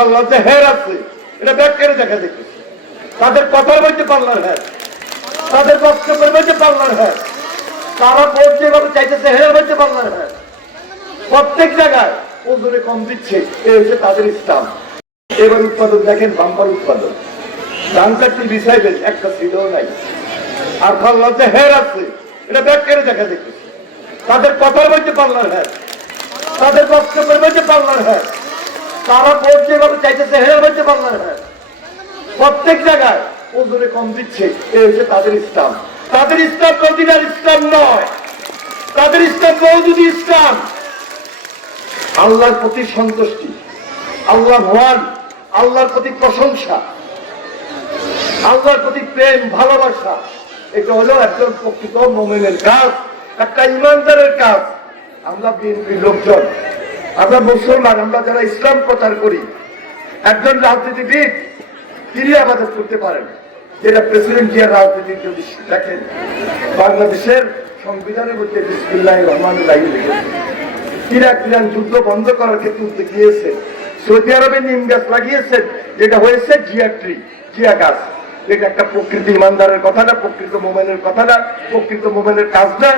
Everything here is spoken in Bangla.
আল্লাহ আছে, এটা ব্যাখ্যারে দেখা দেখি। তাদের কথার মধ্যে পাল্লার হ্যাঁ তাদের বক্তব্যের পাল্লার হ্যাঁ তারা ভোট যেভাবে চাইতেছে হের মধ্যে পাল্লার হ্যাঁ প্রত্যেক জায়গায় ওজনে কম দিচ্ছে, এ হচ্ছে তাদের ইসলাম। এবার উৎপাদন, দেখেন বাম্পার উৎপাদন। ধান বিষয় একটা ছিল নাই। আর পাল্লা যে হের আছে, এটা ব্যাখ্যারে দেখা দেখি। তাদের কথার মধ্যে পাল্লার হ্যাঁ তাদের বক্তব্যের মধ্যে পাল্লার হ্যাঁ তারা ভোট যেভাবে চাইতেছে, হেরে পারলাম হ্যাঁ প্রত্যেক জায়গায় ওজনে কম দিচ্ছে, এ হচ্ছে তাদের ইসলাম। তাদের ইসলাম মদিনার ইসলাম নয়। তাদের ইসলাম মৌদুদি ইসলাম। আল্লাহর প্রতি সন্তুষ্টি আল্লাহ ভগবান আল্লাহর প্রতি প্রশংসা, আল্লাহর প্রতি প্রেম, ভালোবাসা, এটা হলো একজন প্রকৃত মোমেনের কাজ, একটা ইমানদারের কাজ। আমরা বিএনপির লোকজন আমরা মুসলমান, আমরা যারা ইসলাম প্রচার করি, একজন রাজনীতিবিদ, তিনি আবাদত করতে পারেন। যেটা প্রেসিডেন্ট জিয়ার রাজনীতির যদি দেখেন, বাংলাদেশের সংবিধানের মধ্যে বিসমুল্লাহ রহমান রাহি ইরাক ইরান যুদ্ধ বন্ধ করার ক্ষেত্রে নিয়েছে। সৌদি আরবে নিম গাছ লাগিয়েছেন, যেটা হয়েছে জিয়া ট্রি, জিয়া গাছ। এটা একটা প্রকৃতি ইমানদারের কথা না প্রকৃত মোবাইলের কথা না প্রকৃত মোবাইলের কাজ না